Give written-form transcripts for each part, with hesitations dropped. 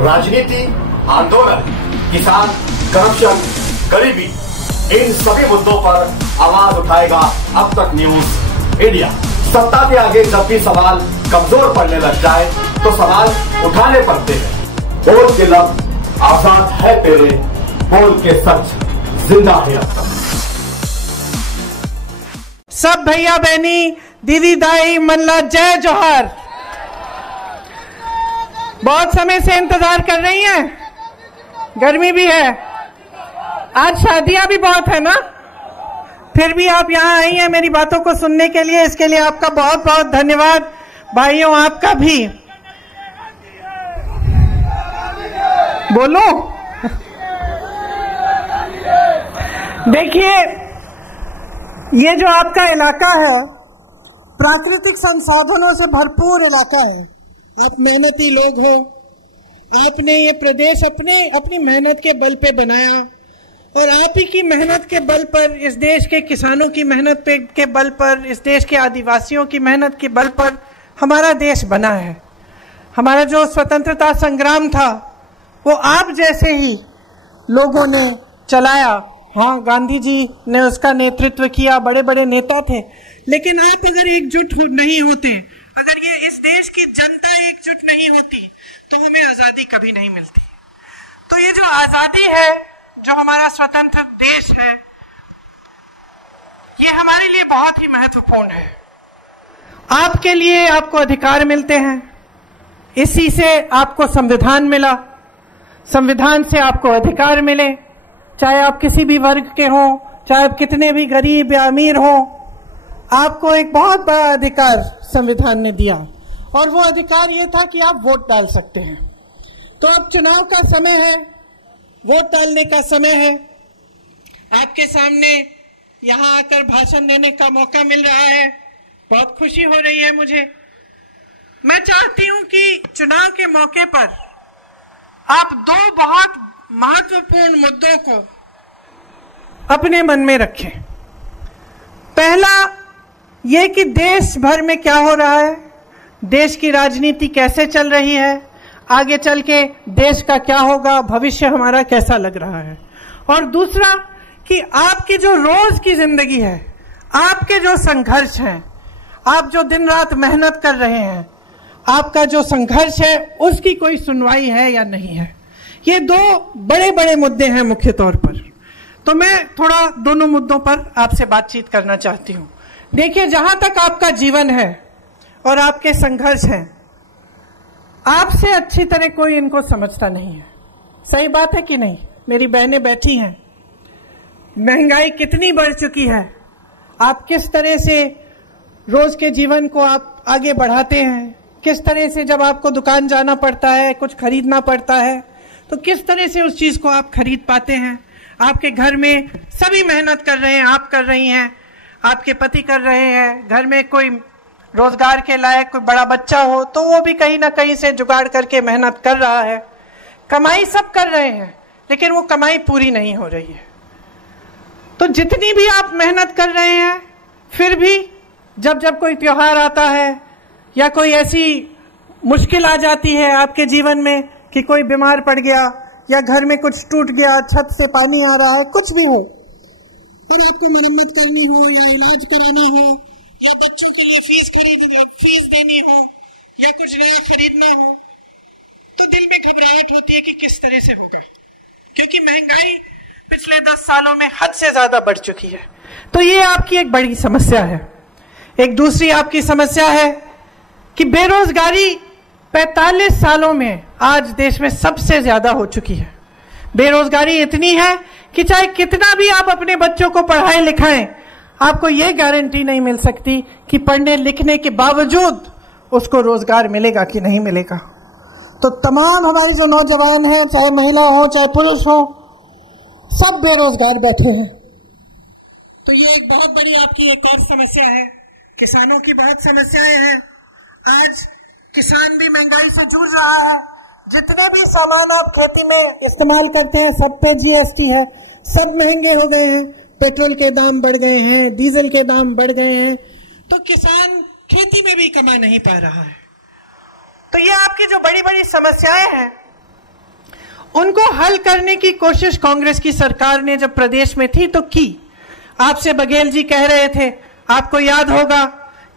राजनीति, आंदोलन, किसान, करप्शन, गरीबी, इन सभी मुद्दों पर आवाज उठाएगा अब तक न्यूज इंडिया। सत्ता के आगे जब भी सवाल कमजोर पड़ने लग जाए तो सवाल उठाने पड़ते हैं। बोल के लफ्ज आजाद है तेरे, बोल के सच जिंदा है अब तक। सब भैया बहनी, दीदी दाई, मल्ला, जय जोहर। बहुत समय से इंतजार कर रही हैं, गर्मी भी है, आज शादियां भी बहुत है ना, फिर भी आप यहाँ आई हैं मेरी बातों को सुनने के लिए, इसके लिए आपका बहुत बहुत धन्यवाद। भाइयों आपका भी। बोलो। देखिए, ये जो आपका इलाका है प्राकृतिक संसाधनों से भरपूर इलाका है। आप मेहनती लोग हो, आपने ये प्रदेश अपनी मेहनत के बल पे बनाया और आप ही की मेहनत के बल पर, इस देश के किसानों की मेहनत के बल पर, इस देश के आदिवासियों की मेहनत के बल पर हमारा देश बना है। हमारा जो स्वतंत्रता संग्राम था वो आप जैसे ही लोगों ने चलाया। हाँ, गांधी जी ने उसका नेतृत्व किया, बड़े बड़े नेता थे, लेकिन आप अगर एकजुट नहीं होते, अगर ये इस देश की जनता एकजुट नहीं होती तो हमें आज़ादी कभी नहीं मिलती। तो ये जो आज़ादी है, जो हमारा स्वतंत्र देश है, ये हमारे लिए बहुत ही महत्वपूर्ण है। आपके लिए आपको अधिकार मिलते हैं, इसी से आपको संविधान मिला, संविधान से आपको अधिकार मिले, चाहे आप किसी भी वर्ग के हो, चाहे आप कितने भी गरीब या अमीर हो, आपको एक बहुत बड़ा अधिकार संविधान ने दिया और वो अधिकार ये था कि आप वोट डाल सकते हैं। तो अब चुनाव का समय है, वोट डालने का समय है। आपके सामने यहाँ आकर भाषण देने का मौका मिल रहा है, बहुत खुशी हो रही है मुझे। मैं चाहती हूँ कि चुनाव के मौके पर आप दो बहुत महत्वपूर्ण मुद्दों को अपने मन में रखें। पहला ये कि देश भर में क्या हो रहा है, देश की राजनीति कैसे चल रही है, आगे चल के देश का क्या होगा, भविष्य हमारा कैसा लग रहा है। और दूसरा कि आपकी जो रोज की जिंदगी है, आपके जो संघर्ष हैं, आप जो दिन रात मेहनत कर रहे हैं, आपका जो संघर्ष है उसकी कोई सुनवाई है या नहीं है। ये दो बड़े बड़े मुद्दे हैं मुख्य तौर पर। तो मैं थोड़ा दोनों मुद्दों पर आपसे बातचीत करना चाहती हूँ। देखिए, जहां तक आपका जीवन है और आपके संघर्ष हैं, आपसे अच्छी तरह कोई इनको समझता नहीं है। सही बात है कि नहीं? मेरी बहनें बैठी हैं, महंगाई कितनी बढ़ चुकी है, आप किस तरह से रोज के जीवन को आप आगे बढ़ाते हैं, किस तरह से जब आपको दुकान जाना पड़ता है, कुछ खरीदना पड़ता है, तो किस तरह से उस चीज को आप खरीद पाते हैं। आपके घर में सभी मेहनत कर रहे हैं, आप कर रही हैं, आपके पति कर रहे हैं, घर में कोई रोजगार के लायक कोई बड़ा बच्चा हो तो वो भी कहीं ना कहीं से जुगाड़ करके मेहनत कर रहा है। कमाई सब कर रहे हैं, लेकिन वो कमाई पूरी नहीं हो रही है। तो जितनी भी आप मेहनत कर रहे हैं, फिर भी जब जब कोई त्योहार आता है या कोई ऐसी मुश्किल आ जाती है आपके जीवन में कि कोई बीमार पड़ गया या घर में कुछ टूट गया, छत से पानी आ रहा है, कुछ भी हो, और आपको मरम्मत करनी हो या इलाज कराना हो या बच्चों के लिए फीस देनी हो या कुछ नया खरीदना हो, तो दिल में घबराहट होती है कि किस तरह से होगा, क्योंकि महंगाई पिछले 10 सालों में हद से ज्यादा बढ़ चुकी है। तो ये आपकी एक बड़ी समस्या है। एक दूसरी आपकी समस्या है कि बेरोजगारी 45 सालों में आज देश में सबसे ज्यादा हो चुकी है। बेरोजगारी इतनी है कि चाहे कितना भी आप अपने बच्चों को पढ़ाएं लिखाएं, आपको ये गारंटी नहीं मिल सकती कि पढ़ने लिखने के बावजूद उसको रोजगार मिलेगा कि नहीं मिलेगा। तो तमाम हमारी जो नौजवान हैं, चाहे महिला हो चाहे पुरुष हो, सब बेरोजगार बैठे हैं। तो ये एक बहुत बड़ी आपकी एक और समस्या है। किसानों की बहुत समस्याएं हैं। आज किसान भी महंगाई से जूझ रहा है। जितने भी सामान आप खेती में इस्तेमाल करते हैं सब पे जीएसटी है, सब महंगे हो गए हैं। पेट्रोल के दाम बढ़ गए हैं, डीजल के दाम बढ़ गए हैं, तो किसान खेती में भी कमा नहीं पा रहा है। तो ये आपकी जो बड़ी बड़ी समस्याएं हैं, उनको हल करने की कोशिश कांग्रेस की सरकार ने जब प्रदेश में थी तो की। आपसे बघेल जी कह रहे थे, आपको याद होगा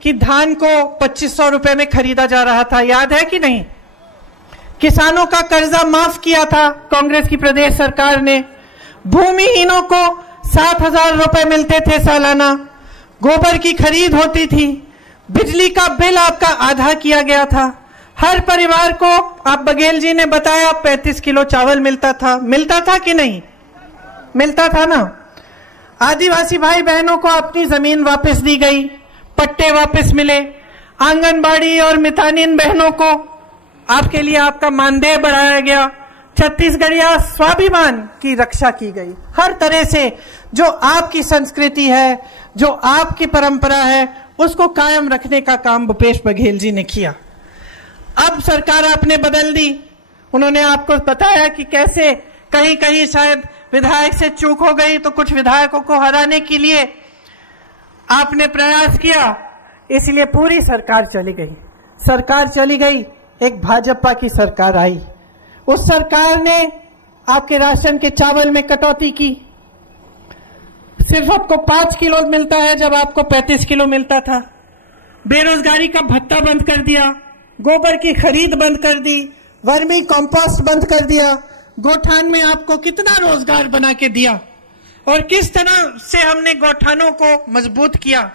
कि धान को 2500 रुपए में खरीदा जा रहा था, याद है कि नहीं? किसानों का कर्जा माफ किया था कांग्रेस की प्रदेश सरकार ने। भूमिहीनों को 7,000 रुपए मिलते थे सालाना। गोबर की खरीद होती थी। बिजली का बिल आपका आधा किया गया था। हर परिवार को, आप बघेल जी ने बताया, 35 किलो चावल मिलता था कि नहीं मिलता था ना। आदिवासी भाई बहनों को अपनी जमीन वापस दी गई, पट्टे वापस मिले। आंगनबाड़ी और मितानिन बहनों को आपके लिए आपका मानदेय बढ़ाया गया। छत्तीसगढ़िया स्वाभिमान की रक्षा की गई। हर तरह से जो आपकी संस्कृति है, जो आपकी परंपरा है, उसको कायम रखने का काम भूपेश बघेल जी ने किया। अब सरकार आपने बदल दी। उन्होंने आपको बताया कि कैसे कहीं कहीं शायद विधायक से चूक हो गई, तो कुछ विधायकों को हराने के लिए आपने प्रयास किया, इसलिए पूरी सरकार चली गई। सरकार चली गई, एक भाजपा की सरकार आई। उस सरकार ने आपके राशन के चावल में कटौती की। सिर्फ आपको 5 किलो मिलता है जब आपको 35 किलो मिलता था। बेरोजगारी का भत्ता बंद कर दिया। गोबर की खरीद बंद कर दी। वर्मी कंपोस्ट बंद कर दिया। गौठान में आपको कितना रोजगार बना के दिया और किस तरह से हमने गौठानों को मजबूत किया।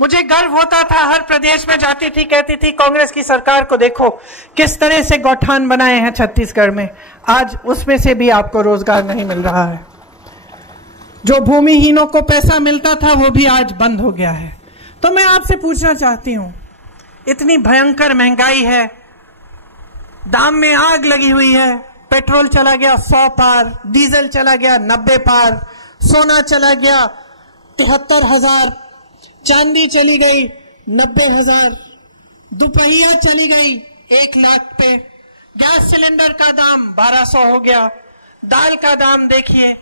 मुझे गर्व होता था, हर प्रदेश में जाती थी, कहती थी कांग्रेस की सरकार को देखो किस तरह से गौठान बनाए हैं छत्तीसगढ़ में। आज उसमें से भी आपको रोजगार नहीं मिल रहा है। जो भूमिहीनों को पैसा मिलता था वो भी आज बंद हो गया है। तो मैं आपसे पूछना चाहती हूं, इतनी भयंकर महंगाई है, दाम में आग लगी हुई है। पेट्रोल चला गया 100 पार, डीजल चला गया 90 पार, सोना चला गया 73,000, चांदी चली गई 90,000, दुपहिया चली गई 1 लाख पे, गैस सिलेंडर का दाम 1200 हो गया। दाल का दाम देखिए,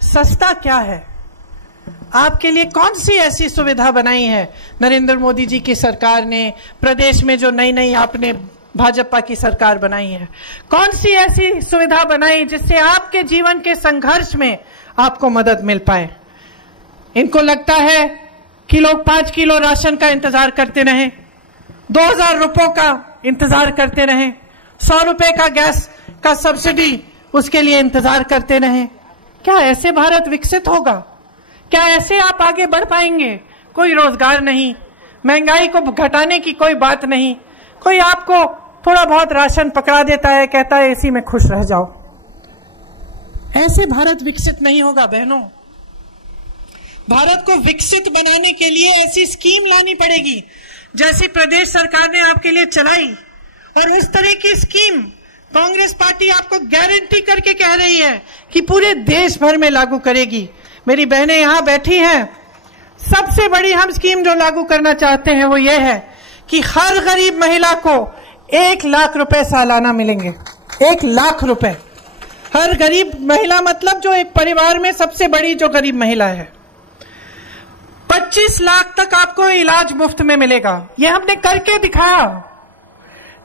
सस्ता क्या है? आपके लिए कौन सी ऐसी सुविधा बनाई है नरेंद्र मोदी जी की सरकार ने? प्रदेश में जो नई नई आपने भाजपा की सरकार बनाई है, कौन सी ऐसी सुविधा बनाई जिससे आपके जीवन के संघर्ष में आपको मदद मिल पाए? इनको लगता है कि लोग 5 किलो राशन का इंतजार करते रहें, 2,000 रुपयों का इंतजार करते रहें, 100 रुपए का गैस का सब्सिडी उसके लिए इंतजार करते रहें। क्या ऐसे भारत विकसित होगा? क्या ऐसे आप आगे बढ़ पाएंगे? कोई रोजगार नहीं, महंगाई को घटाने की कोई बात नहीं, कोई आपको थोड़ा बहुत राशन पकड़ा देता है, कहता है इसी में खुश रह जाओ। ऐसे भारत विकसित नहीं होगा बहनों। भारत को विकसित बनाने के लिए ऐसी स्कीम लानी पड़ेगी जैसी प्रदेश सरकार ने आपके लिए चलाई, और उस तरह की स्कीम कांग्रेस पार्टी आपको गारंटी करके कह रही है कि पूरे देश भर में लागू करेगी। मेरी बहनें यहां बैठी हैं, सबसे बड़ी हम स्कीम जो लागू करना चाहते हैं वो ये है कि हर गरीब महिला को 1 लाख रुपए सालाना मिलेंगे। 1 लाख रुपए हर गरीब महिला, मतलब जो एक परिवार में सबसे बड़ी जो गरीब महिला है। 25 लाख तक आपको इलाज मुफ्त में मिलेगा। ये हमने करके दिखाया,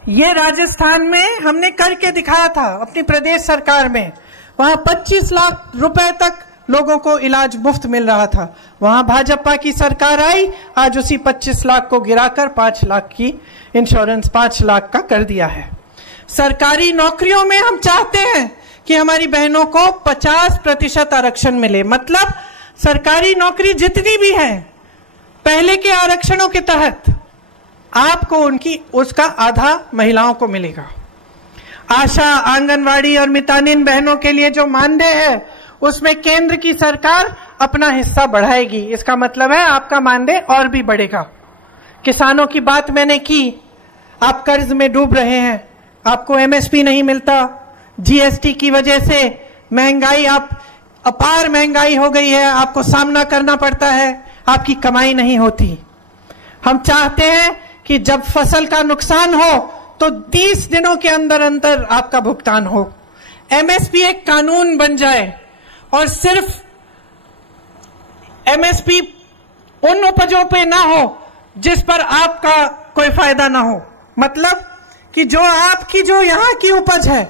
ये राजस्थान में हमने करके दिखाया था अपनी प्रदेश सरकार में। वहां 25 लाख रुपए तक लोगों को इलाज मुफ्त मिल रहा था। वहां भाजपा की सरकार आई, आज उसी 25 लाख को गिराकर 5 लाख की इंश्योरेंस 5 लाख का कर दिया है। सरकारी नौकरियों में हम चाहते हैं कि हमारी बहनों को 50% आरक्षण मिले। मतलब सरकारी नौकरी जितनी भी है पहले के आरक्षणों के तहत आपको उनकी उसका आधा महिलाओं को मिलेगा। आशा, आंगनवाड़ी और मितानिन बहनों के लिए जो मानदेय है उसमें केंद्र की सरकार अपना हिस्सा बढ़ाएगी। इसका मतलब है आपका मानदेय और भी बढ़ेगा। किसानों की बात मैंने की, आप कर्ज में डूब रहे हैं, आपको एमएसपी नहीं मिलता, जीएसटी की वजह से महंगाई, आप अपार महंगाई हो गई है, आपको सामना करना पड़ता है, आपकी कमाई नहीं होती। हम चाहते हैं कि जब फसल का नुकसान हो तो 30 दिनों के अंदर अंदर आपका भुगतान हो। एमएसपी एक कानून बन जाए और सिर्फ एमएसपी उन उपजों पे ना हो जिस पर आपका कोई फायदा ना हो। मतलब कि जो आपकी जो यहां की उपज है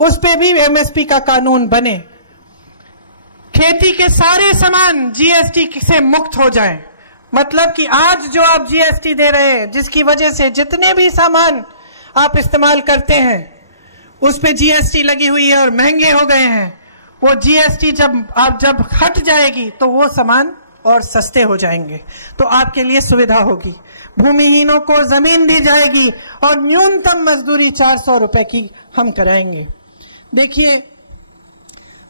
उस पे भी एमएसपी का कानून बने। खेती के सारे सामान जीएसटी से मुक्त हो जाएं। मतलब कि आज जो आप जीएसटी दे रहे हैं, जिसकी वजह से जितने भी सामान आप इस्तेमाल करते हैं उस पे जीएसटी लगी हुई है और महंगे हो गए हैं, वो जीएसटी जब हट जाएगी तो वो सामान और सस्ते हो जाएंगे, तो आपके लिए सुविधा होगी। भूमिहीनों को जमीन दी जाएगी और न्यूनतम मजदूरी 400 रुपए की हम कराएंगे। देखिए,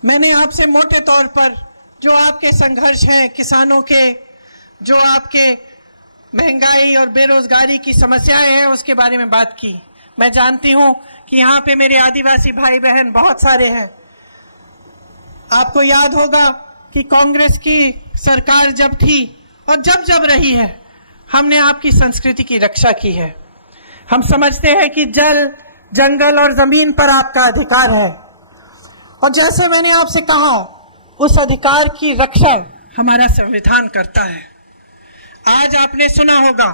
मैंने आपसे मोटे तौर पर जो आपके संघर्ष हैं किसानों के, जो आपके महंगाई और बेरोजगारी की समस्याएं हैं, उसके बारे में बात की। मैं जानती हूं कि यहाँ पे मेरे आदिवासी भाई बहन बहुत सारे हैं। आपको याद होगा कि कांग्रेस की सरकार जब थी और जब रही है, हमने आपकी संस्कृति की रक्षा की है। हम समझते हैं कि जल, जंगल और जमीन पर आपका अधिकार है, और जैसे मैंने आपसे कहा, उस अधिकार की रक्षा हमारा संविधान करता है। आज आपने सुना होगा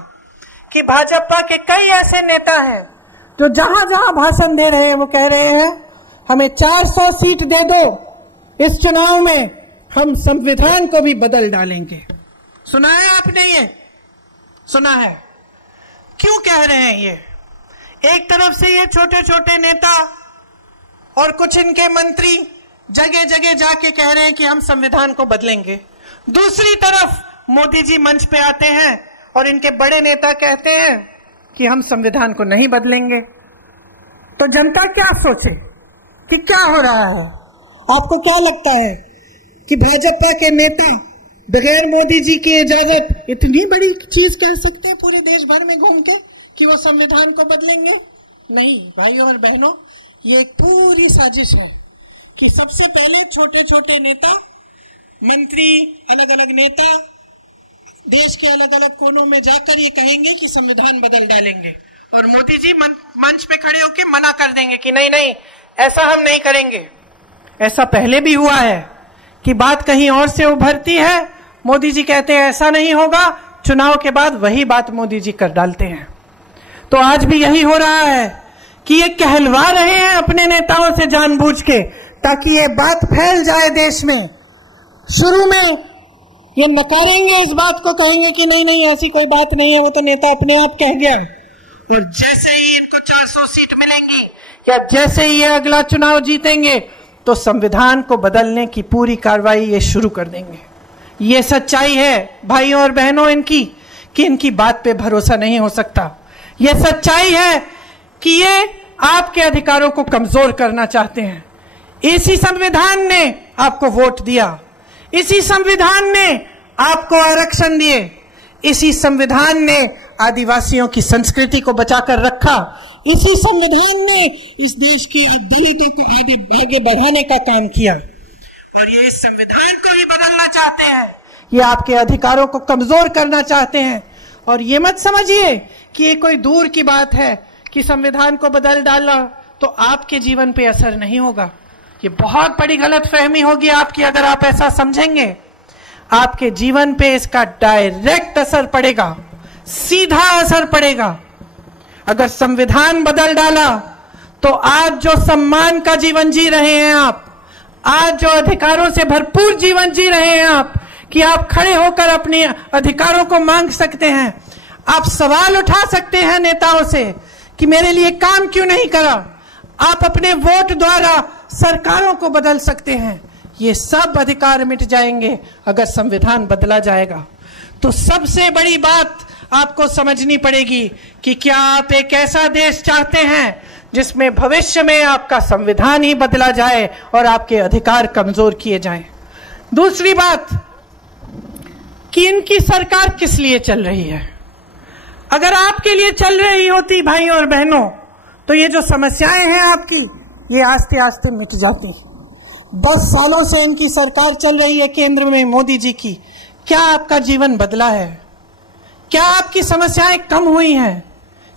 कि भाजपा के कई ऐसे नेता हैं जो जहां जहां भाषण दे रहे हैं वो कह रहे हैं हमें 400 सीट दे दो, इस चुनाव में हम संविधान को भी बदल डालेंगे। सुना है आपने? ये सुना है? क्यों कह रहे हैं ये? एक तरफ से ये छोटे छोटे नेता और कुछ इनके मंत्री जगह जगह जाके कह रहे हैं कि हम संविधान को बदलेंगे, दूसरी तरफ मोदी जी मंच पे आते हैं और इनके बड़े नेता कहते हैं कि हम संविधान को नहीं बदलेंगे। तो जनता क्या सोचे कि क्या हो रहा है? आपको क्या लगता है कि भाजपा के नेता बगैर मोदी जी की इजाजत इतनी बड़ी चीज कह सकते हैं पूरे देश भर में घूम के कि वो संविधान को बदलेंगे? नहीं भाइयों और बहनों, ये एक पूरी साजिश है कि सबसे पहले छोटे छोटे नेता, मंत्री, अलग अलग नेता देश के अलग अलग कोनों में जाकर ये कहेंगे कि संविधान बदल डालेंगे, और मोदी जी मंच पे खड़े होकर मना कर देंगे कि नहीं नहीं, ऐसा हम नहीं करेंगे। ऐसा पहले भी हुआ है कि बात कहीं और से उभरती है, मोदी जी कहते हैं ऐसा नहीं होगा, चुनाव के बाद वही बात मोदी जी कर डालते हैं। तो आज भी यही हो रहा है कि ये कहलवा रहे हैं अपने नेताओं से जानबूझ के, ताकि ये बात फैल जाए देश में। शुरू में ये नकारेंगे इस बात को, कहेंगे कि नहीं नहीं ऐसी कोई बात नहीं है, वो तो नेता अपने आप कह गया, और जैसे ही इनको 400 सीट मिलेंगी या जैसे ही ये अगला चुनाव जीतेंगे तो संविधान को बदलने की पूरी कार्रवाई ये शुरू कर देंगे। ये सच्चाई है भाइयों और बहनों इनकी, कि इनकी बात पे भरोसा नहीं हो सकता। ये सच्चाई है कि ये आपके अधिकारों को कमजोर करना चाहते हैं। इसी संविधान ने आपको वोट दिया, इसी संविधान ने आपको आरक्षण दिए, इसी संविधान ने आदिवासियों की संस्कृति को बचाकर रखा, इसी संविधान ने इस देश की दलितों को आगे बढ़ाने का काम किया, और ये इस संविधान को ही बदलना चाहते हैं। ये आपके अधिकारों को कमजोर करना चाहते हैं। और ये मत समझिए कि ये कोई दूर की बात है कि संविधान को बदल डाला तो आपके जीवन पे असर नहीं होगा। ये बहुत बड़ी गलतफहमी होगी आपकी अगर आप ऐसा समझेंगे। आपके जीवन पे इसका डायरेक्ट असर पड़ेगा, सीधा असर पड़ेगा। अगर संविधान बदल डाला तो आज जो सम्मान का जीवन जी रहे हैं आप, आज जो अधिकारों से भरपूर जीवन जी रहे हैं आप, कि आप खड़े होकर अपने अधिकारों को मांग सकते हैं, आप सवाल उठा सकते हैं नेताओं से कि मेरे लिए काम क्यों नहीं करा, आप अपने वोट द्वारा सरकारों को बदल सकते हैं, ये सब अधिकार मिट जाएंगे अगर संविधान बदला जाएगा। तो सबसे बड़ी बात आपको समझनी पड़ेगी कि क्या आप एक ऐसा देश चाहते हैं जिसमें भविष्य में आपका संविधान ही बदला जाए और आपके अधिकार कमजोर किए जाएं। दूसरी बात कि इनकी सरकार किस लिए चल रही है। अगर आपके लिए चल रही होती भाइयों और बहनों, तो ये जो समस्याएं हैं आपकी, ये आस्ते आस्ते मिट जाती। 10 सालों से इनकी सरकार चल रही है केंद्र में मोदी जी की। क्या आपका जीवन बदला है? क्या आपकी समस्याएं कम हुई हैं?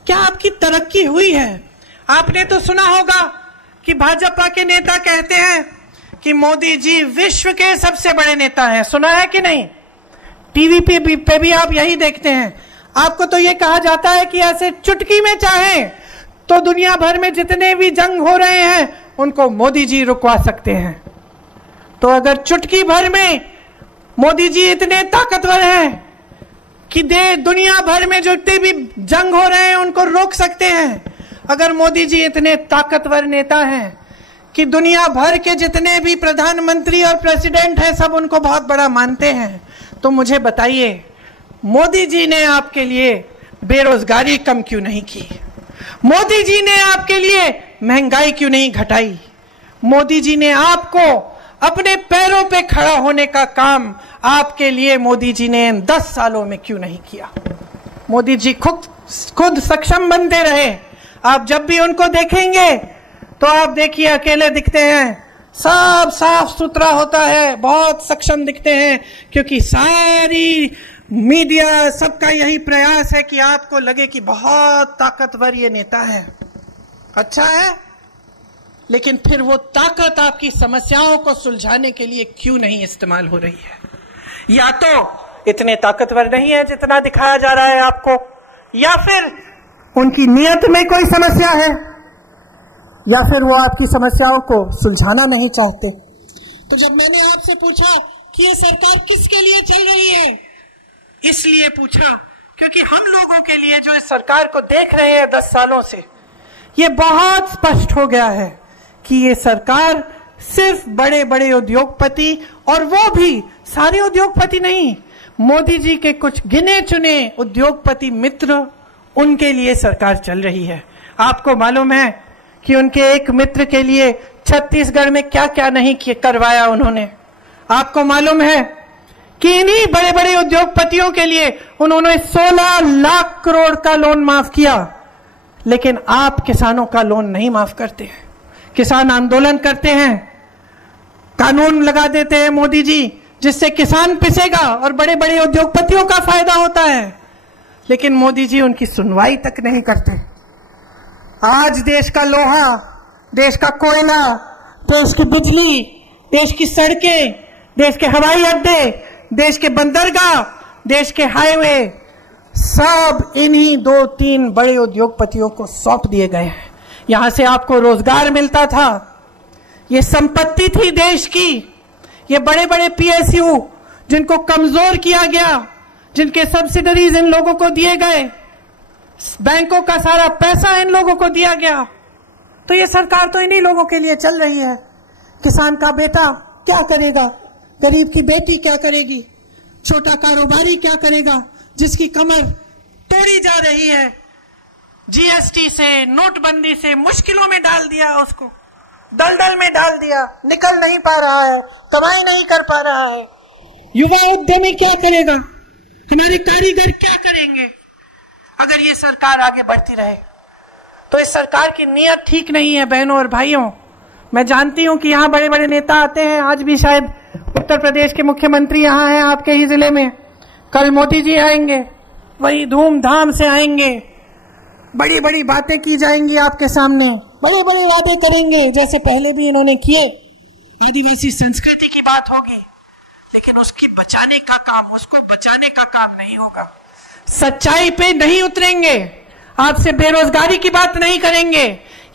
क्या आपकी तरक्की हुई है? आपने तो सुना होगा कि भाजपा के नेता कहते हैं कि मोदी जी विश्व के सबसे बड़े नेता हैं। सुना है कि नहीं? टीवी पे भी आप यही देखते हैं। आपको तो ये कहा जाता है कि ऐसे चुटकी में चाहे तो दुनिया भर में जितने भी जंग हो रहे हैं उनको मोदी जी रुकवा सकते हैं। तो अगर चुटकी भर में मोदी जी इतने ताकतवर हैं कि दुनिया भर में जितने भी जंग हो रहे हैं उनको रोक सकते हैं, अगर मोदी जी इतने ताकतवर नेता हैं कि दुनिया भर के जितने भी प्रधानमंत्री और प्रेसिडेंट हैं सब उनको बहुत बड़ा मानते हैं, तो मुझे बताइए मोदी जी ने आपके लिए बेरोजगारी कम क्यों नहीं की? मोदी जी ने आपके लिए महंगाई क्यों नहीं घटाई? मोदी जी ने आपको अपने पैरों पे खड़ा होने का काम आपके लिए मोदी जी ने इन 10 सालों में क्यों नहीं किया? मोदी जी खुद सक्षम बनते रहे। आप जब भी उनको देखेंगे तो आप देखिए अकेले दिखते हैं, सब साफ सुथरा होता है, बहुत सक्षम दिखते हैं, क्योंकि सारी मीडिया सबका यही प्रयास है कि आपको लगे कि बहुत ताकतवर ये नेता है। अच्छा है, लेकिन फिर वो ताकत आपकी समस्याओं को सुलझाने के लिए क्यों नहीं इस्तेमाल हो रही है? या तो इतने ताकतवर नहीं है जितना दिखाया जा रहा है आपको, या फिर उनकी नीयत में कोई समस्या है, या फिर वो आपकी समस्याओं को सुलझाना नहीं चाहते। तो जब मैंने आपसे पूछा कि ये सरकार किसके लिए चल रही है, इसलिए पूछा क्योंकि हम लोगों के लिए जो इस सरकार को देख रहे हैं 10 सालों से, ये बहुत स्पष्ट हो गया है कि ये सरकार सिर्फ बड़े बड़े उद्योगपति, और वो भी सारे उद्योगपति नहीं, मोदी जी के कुछ गिने चुने उद्योगपति मित्र, उनके लिए सरकार चल रही है। आपको मालूम है कि उनके एक मित्र के लिए छत्तीसगढ़ में क्या क्या नहीं करवाया उन्होंने। आपको मालूम है कि इन्हीं बड़े बड़े उद्योगपतियों के लिए उन्होंने 16 लाख करोड़ का लोन माफ किया, लेकिन आप किसानों का लोन नहीं माफ करते हैं। किसान आंदोलन करते हैं, कानून लगा देते हैं मोदी जी, जिससे किसान पिसेगा और बड़े बड़े उद्योगपतियों का फायदा होता है, लेकिन मोदी जी उनकी सुनवाई तक नहीं करते। आज देश का लोहा, देश का कोयला, देश की बिजली, देश की सड़कें, देश के हवाई अड्डे, देश के बंदरगाह, देश के हाईवे, सब इन्हीं 2-3 बड़े उद्योगपतियों को सौंप दिए गए हैं। यहां से आपको रोजगार मिलता था, ये संपत्ति थी देश की। ये बड़े बड़े पीएसयू जिनको कमजोर किया गया, जिनके सब्सिडरीज इन लोगों को दिए गए, बैंकों का सारा पैसा इन लोगों को दिया गया, तो ये सरकार तो इन्हीं लोगों के लिए चल रही है। किसान का बेटा क्या करेगा, गरीब की बेटी क्या करेगी, छोटा कारोबारी क्या करेगा, जिसकी कमर तोड़ी जा रही है, जीएसटी से, नोटबंदी से मुश्किलों में डाल दिया, उसको दलदल में डाल दिया, निकल नहीं पा रहा है, कमाई नहीं कर पा रहा है। युवा उद्यमी क्या करेगा, हमारे कारीगर क्या करेंगे अगर ये सरकार आगे बढ़ती रहे? तो इस सरकार की नीयत ठीक नहीं है बहनों और भाइयों। मैं जानती हूं कि यहाँ बड़े बड़े नेता आते हैं, आज भी शायद उत्तर प्रदेश के मुख्यमंत्री यहाँ हैं आपके ही जिले में, कल मोदी जी आएंगे, वही धूमधाम से आएंगे, बड़ी बड़ी बातें की जाएंगी आपके सामने, बड़े बड़े वादे करेंगे जैसे पहले भी इन्होंने किए, आदिवासी संस्कृति की बात होगी, लेकिन उसकी बचाने का काम, उसको बचाने का काम नहीं होगा। सच्चाई पे नहीं उतरेंगे, आपसे बेरोजगारी की बात नहीं करेंगे,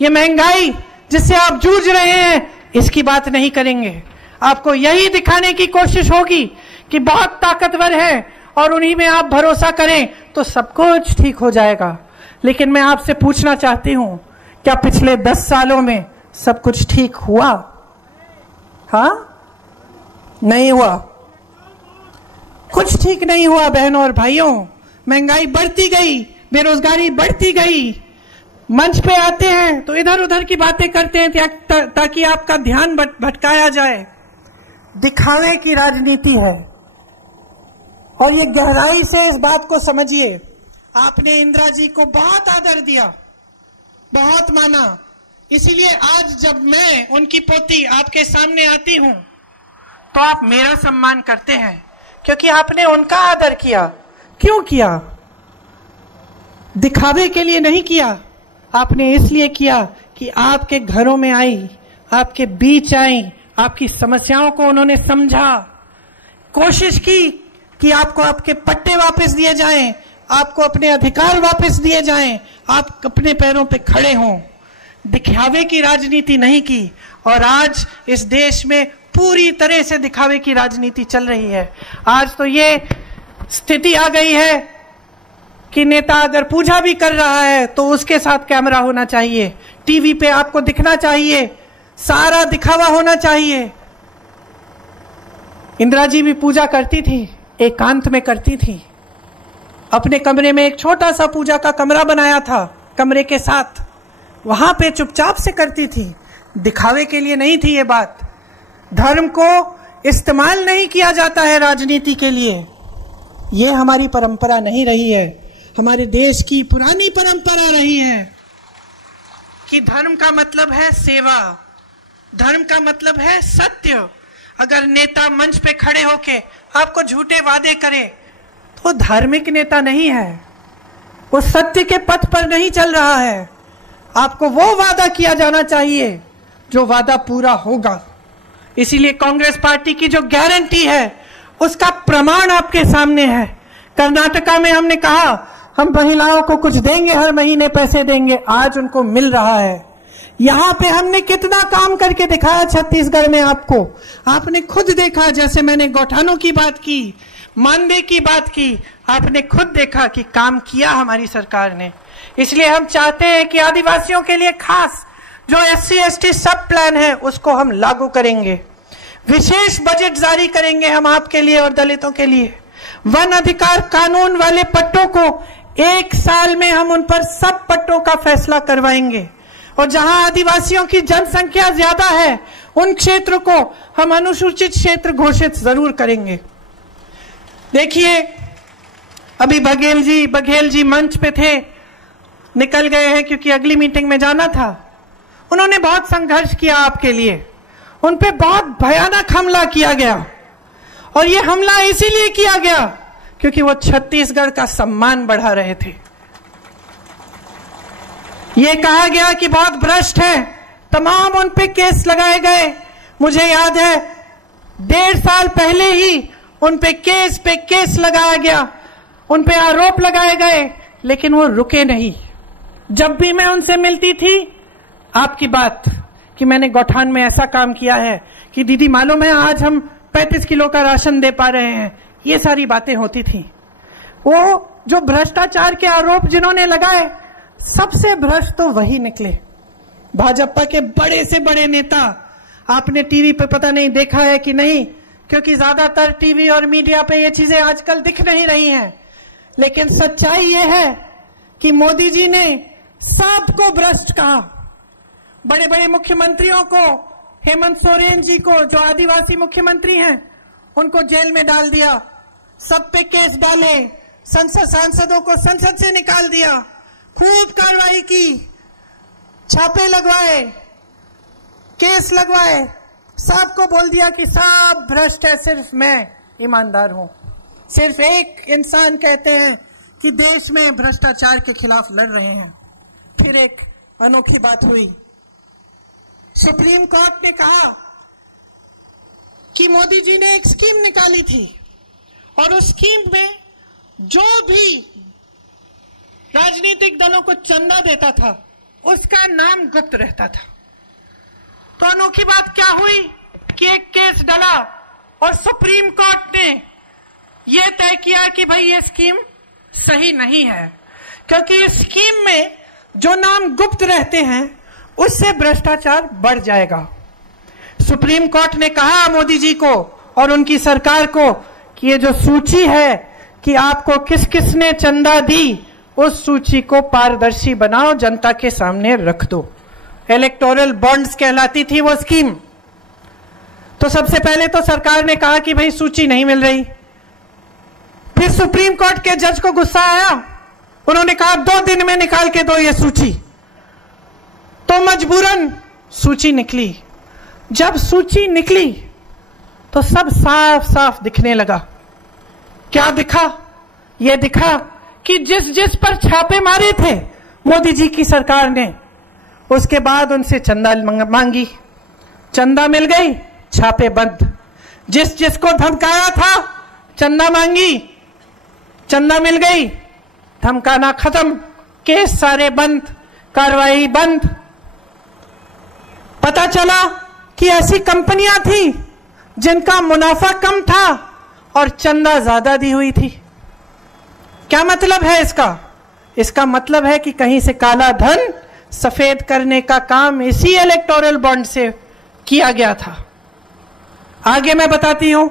ये महंगाई जिससे आप जूझ रहे हैं इसकी बात नहीं करेंगे। आपको यही दिखाने की कोशिश होगी कि बहुत ताकतवर है और उन्हीं में आप भरोसा करें तो सब कुछ ठीक हो जाएगा। लेकिन मैं आपसे पूछना चाहती हूं, क्या पिछले 10 सालों में सब कुछ ठीक हुआ? हाँ, नहीं हुआ, कुछ ठीक नहीं हुआ बहनों और भाइयों। महंगाई बढ़ती गई, बेरोजगारी बढ़ती गई, मंच पे आते हैं तो इधर उधर की बातें करते हैं ताकि आपका ध्यान भटकाया जाए। दिखावे की राजनीति है, और ये गहराई से इस बात को समझिए। आपने इंदिरा जी को बहुत आदर दिया, बहुत माना, इसीलिए आज जब मैं उनकी पोती आपके सामने आती हूं तो आप मेरा सम्मान करते हैं, क्योंकि आपने उनका आदर किया। क्यों किया? दिखावे के लिए नहीं किया, आपने इसलिए किया कि आपके घरों में आई, आपके बीच आई, आपकी समस्याओं को उन्होंने समझा, कोशिश की कि आपको आपके पट्टे वापस दिए जाएं, आपको अपने अधिकार वापस दिए जाएं, आप अपने पैरों पे खड़े हों। दिखावे की राजनीति नहीं की, और आज इस देश में पूरी तरह से दिखावे की राजनीति चल रही है। आज तो ये स्थिति आ गई है कि नेता अगर पूजा भी कर रहा है तो उसके साथ कैमरा होना चाहिए, टीवी पे आपको दिखना चाहिए, सारा दिखावा होना चाहिए। इंदिरा जी भी पूजा करती थी, एकांत में करती थी। अपने कमरे में एक छोटा सा पूजा का कमरा बनाया था, कमरे के साथ, वहां पे चुपचाप से करती थी, दिखावे के लिए नहीं थी ये बात। धर्म को इस्तेमाल नहीं किया जाता है राजनीति के लिए, ये हमारी परंपरा नहीं रही है। हमारे देश की पुरानी परंपरा रही है कि धर्म का मतलब है सेवा, धर्म का मतलब है सत्य। अगर नेता मंच पे खड़े होके आपको झूठे वादे करे तो धार्मिक नेता नहीं है, वो सत्य के पथ पर नहीं चल रहा है। आपको वो वादा किया जाना चाहिए जो वादा पूरा होगा। इसीलिए कांग्रेस पार्टी की जो गारंटी है उसका प्रमाण आपके सामने है। कर्नाटका में हमने कहा हम महिलाओं को कुछ देंगे, हर महीने पैसे देंगे, आज उनको मिल रहा है। यहां पे हमने कितना काम करके दिखाया छत्तीसगढ़ में, आपने खुद देखा। जैसे मैंने गौठानों की बात की, मानदेय की बात की, आपने खुद देखा कि काम किया हमारी सरकार ने। इसलिए हम चाहते हैं कि आदिवासियों के लिए खास जो SC/ST सब प्लान है उसको हम लागू करेंगे। विशेष बजट जारी करेंगे हम आपके लिए और दलितों के लिए। वन अधिकार कानून वाले पट्टों को 1 साल में हम उन पर सब पट्टों का फैसला करवाएंगे। और जहां आदिवासियों की जनसंख्या ज्यादा है उन क्षेत्र को हम अनुसूचित क्षेत्र घोषित जरूर करेंगे। देखिए, अभी बघेल जी मंच पे थे, निकल गए हैं क्योंकि अगली मीटिंग में जाना था। उन्होंने बहुत संघर्ष किया आपके लिए, उन पे बहुत भयानक हमला किया गया। और ये हमला इसीलिए किया गया क्योंकि वो छत्तीसगढ़ का सम्मान बढ़ा रहे थे। ये कहा गया कि बहुत भ्रष्ट है, तमाम उन पे केस लगाए गए। मुझे याद है 1.5 साल पहले ही उन पे केस लगाया गया, उन पे आरोप लगाए गए, लेकिन वो रुके नहीं। जब भी मैं उनसे मिलती थी, आपकी बात कि मैंने गौठान में ऐसा काम किया है कि दीदी मालूम है आज हम 35 किलो का राशन दे पा रहे हैं, ये सारी बातें होती थी। वो जो भ्रष्टाचार के आरोप जिन्होंने लगाए, सबसे भ्रष्ट तो वही निकले। भाजपा के बड़े से बड़े नेता, आपने टीवी पे पता नहीं देखा है कि नहीं, क्योंकि ज्यादातर टीवी और मीडिया पे ये चीजें आजकल दिख नहीं रही हैं, लेकिन सच्चाई ये है कि मोदी जी ने सबको भ्रष्ट कहा। बड़े बड़े मुख्यमंत्रियों को, हेमंत सोरेन जी को जो आदिवासी मुख्यमंत्री हैं, उनको जेल में डाल दिया, सब पे केस डाले, सांसदों को संसद से निकाल दिया, खूब कार्रवाई की, छापे लगवाए, केस लगवाए, सबको बोल दिया कि सब भ्रष्ट है, सिर्फ मैं ईमानदार हूं। सिर्फ एक इंसान कहते हैं कि देश में भ्रष्टाचार के खिलाफ लड़ रहे हैं। फिर एक अनोखी बात हुई, सुप्रीम कोर्ट ने कहा कि मोदी जी ने एक स्कीम निकाली थी और उस स्कीम में जो भी राजनीतिक दलों को चंदा देता था उसका नाम गुप्त रहता था। तो अनोखी बात क्या हुई कि एक केस डला और सुप्रीम कोर्ट ने यह तय किया कि भाई ये स्कीम सही नहीं है, क्योंकि इस स्कीम में जो नाम गुप्त रहते हैं उससे भ्रष्टाचार बढ़ जाएगा। सुप्रीम कोर्ट ने कहा मोदी जी को और उनकी सरकार को कि ये जो सूची है कि आपको किस किस ने चंदा दी, उस सूची को पारदर्शी बनाओ, जनता के सामने रख दो। इलेक्टोरल बॉन्ड्स कहलाती थी वो स्कीम। तो सबसे पहले तो सरकार ने कहा कि भाई सूची नहीं मिल रही। फिर सुप्रीम कोर्ट के जज को गुस्सा आया, उन्होंने कहा 2 दिन में निकाल के दो ये सूची। तो मजबूरन सूची निकली। जब सूची निकली तो सब साफ साफ दिखने लगा। क्या दिखा? यह दिखा कि जिस पर छापे मारे थे मोदी जी की सरकार ने, उसके बाद उनसे चंदा मांगी, चंदा मिल गई, छापे बंद। जिसको धमकाया था, चंदा मांगी, चंदा मिल गई, धमकाना खत्म, केस सारे बंद, कार्रवाई बंद। पता चला कि ऐसी कंपनियां थी जिनका मुनाफा कम था और चंदा ज्यादा दी हुई थी। क्या मतलब है इसका? इसका मतलब है कि कहीं से काला धन सफेद करने का काम इसी इलेक्टोरल बॉन्ड से किया गया था। आगे मैं बताती हूं,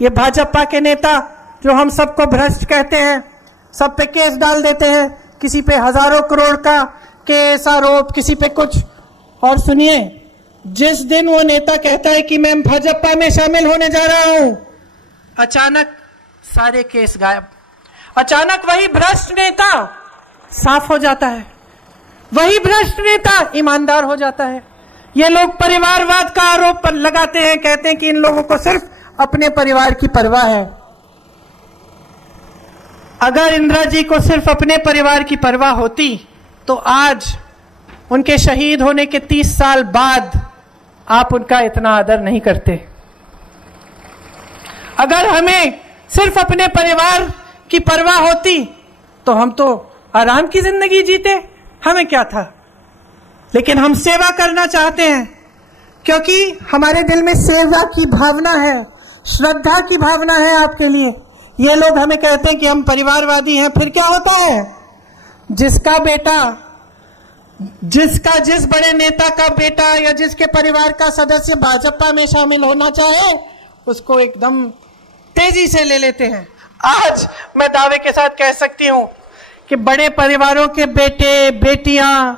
ये भाजपा के नेता जो हम सबको भ्रष्ट कहते हैं, सब पे केस डाल देते हैं, किसी पे हजारों करोड़ का केस आरोप, किसी पे कुछ। और सुनिए, जिस दिन वो नेता कहता है कि मैं भाजपा में शामिल होने जा रहा हूं, अचानक सारे केस गायब। अचानक वही भ्रष्ट नेता साफ हो जाता है, वही भ्रष्ट नेता ईमानदार हो जाता है। ये लोग परिवारवाद का आरोप लगाते हैं, कहते हैं कि इन लोगों को सिर्फ अपने परिवार की परवाह है। अगर इंदिरा जी को सिर्फ अपने परिवार की परवाह होती तो आज उनके शहीद होने के 30 साल बाद आप उनका इतना आदर नहीं करते। अगर हमें सिर्फ अपने परिवार की परवाह होती तो हम तो आराम की जिंदगी जीते, हमें क्या था। लेकिन हम सेवा करना चाहते हैं क्योंकि हमारे दिल में सेवा की भावना है, श्रद्धा की भावना है आपके लिए। ये लोग हमें कहते हैं कि हम परिवारवादी हैं, फिर क्या होता है? जिसका बेटा, जिस बड़े नेता का बेटा या जिसके परिवार का सदस्य भाजपा में शामिल होना चाहे, उसको एकदम तेजी से ले लेते हैं। आज मैं दावे के साथ कह सकती हूं कि बड़े परिवारों के बेटे, बेटियां,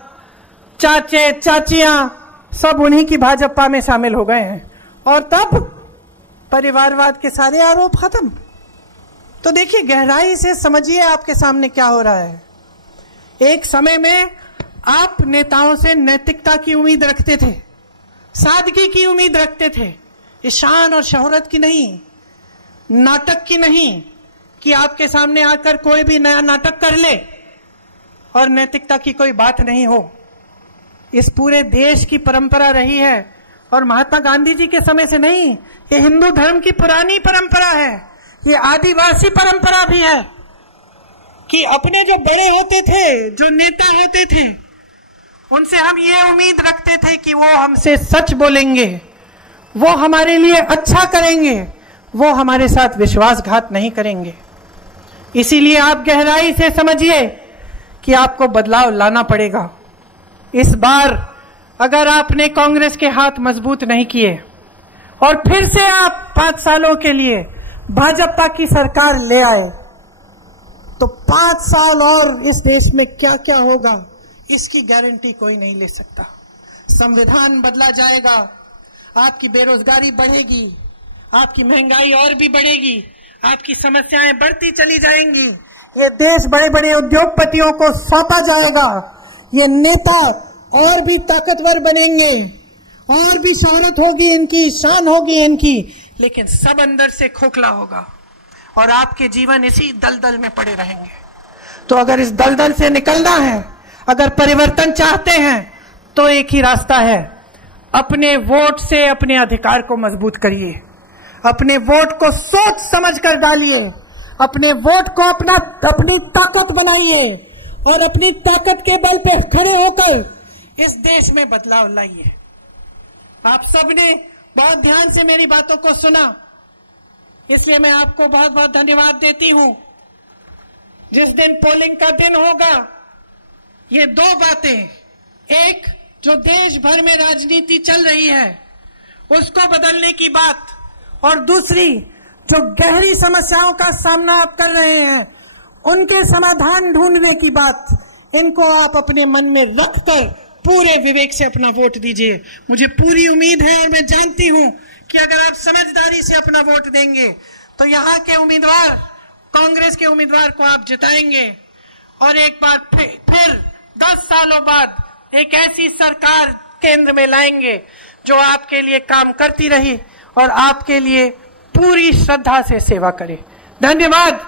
चाचे, चाचियां सब उन्हीं की भाजपा में शामिल हो गए हैं और तब परिवारवाद के सारे आरोप खत्म। तो देखिए, गहराई से समझिए आपके सामने क्या हो रहा है। एक समय में आप नेताओं से नैतिकता की उम्मीद रखते थे, सादगी की उम्मीद रखते थे, शान और शोहरत की नहीं, नाटक की नहीं, कि आपके सामने आकर कोई भी नया नाटक कर ले और नैतिकता की कोई बात नहीं हो। इस पूरे देश की परंपरा रही है और महात्मा गांधी जी के समय से नहीं, ये हिंदू धर्म की पुरानी परंपरा है, ये आदिवासी परंपरा भी है कि अपने जो बड़े होते थे, जो नेता होते थे, उनसे हम ये उम्मीद रखते थे कि वो हमसे सच बोलेंगे, वो हमारे लिए अच्छा करेंगे, वो हमारे साथ विश्वासघात नहीं करेंगे। इसीलिए आप गहराई से समझिए कि आपको बदलाव लाना पड़ेगा। इस बार अगर आपने कांग्रेस के हाथ मजबूत नहीं किए और फिर से आप 5 सालों के लिए भाजपा की सरकार ले आए, तो 5 साल और इस देश में क्या क्या होगा इसकी गारंटी कोई नहीं ले सकता। संविधान बदला जाएगा, आपकी बेरोजगारी बढ़ेगी, आपकी महंगाई और भी बढ़ेगी, आपकी समस्याएं बढ़ती चली जाएंगी, ये देश बड़े बड़े उद्योगपतियों को सौंपा जाएगा, ये नेता और भी ताकतवर बनेंगे, और भी शोहरत होगी इनकी, शान होगी इनकी, लेकिन सब अंदर से खोखला होगा और आपके जीवन इसी दलदल में पड़े रहेंगे। तो अगर इस दलदल से निकलना है, अगर परिवर्तन चाहते हैं, तो एक ही रास्ता है, अपने वोट से अपने अधिकार को मजबूत करिए, अपने वोट को सोच समझ कर डालिए, अपने वोट को अपनी ताकत बनाइए और अपनी ताकत के बल पे खड़े होकर इस देश में बदलाव लाइए। आप सबने बहुत ध्यान से मेरी बातों को सुना, इसलिए मैं आपको बहुत बहुत धन्यवाद देती हूं। जिस दिन पोलिंग का दिन होगा, ये 2 बातें, एक जो देश भर में राजनीति चल रही है उसको बदलने की बात, और दूसरी जो गहरी समस्याओं का सामना आप कर रहे हैं उनके समाधान ढूंढने की बात, इनको आप अपने मन में रखकर पूरे विवेक से अपना वोट दीजिए। मुझे पूरी उम्मीद है और मैं जानती हूं कि अगर आप समझदारी से अपना वोट देंगे तो यहाँ के उम्मीदवार, कांग्रेस के उम्मीदवार को आप जिताएंगे और एक बार फिर 10 सालों बाद एक ऐसी सरकार केंद्र में लाएंगे जो आपके लिए काम करती रही और आपके लिए पूरी श्रद्धा से सेवा करे। धन्यवाद।